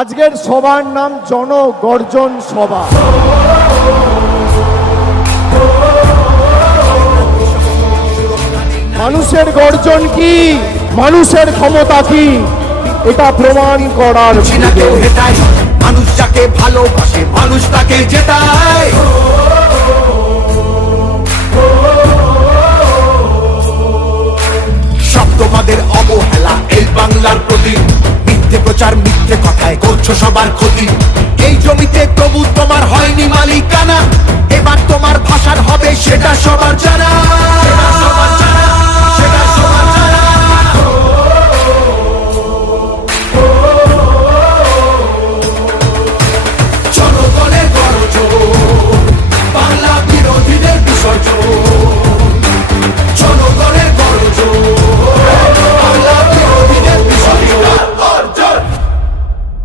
আজকের সভার নাম জনগর্জন সভা। মানুষের গর্জন কি, মানুষের ক্ষমতা কি, এটা প্রমাণ করার মানুষ যাকে ভালোবাসে মানুষ তাকে জেতায়। শব্দবাদের অবহেলা এই বাংলার প্রতি, মিথ্যে প্রচার মিথ্যে কথায় করছো সবার ক্ষতি। এই জমিতে তবু তোমার হয়নি মালিকানা, এবার তোমার ভাষার হবে সেটা সবার জানা।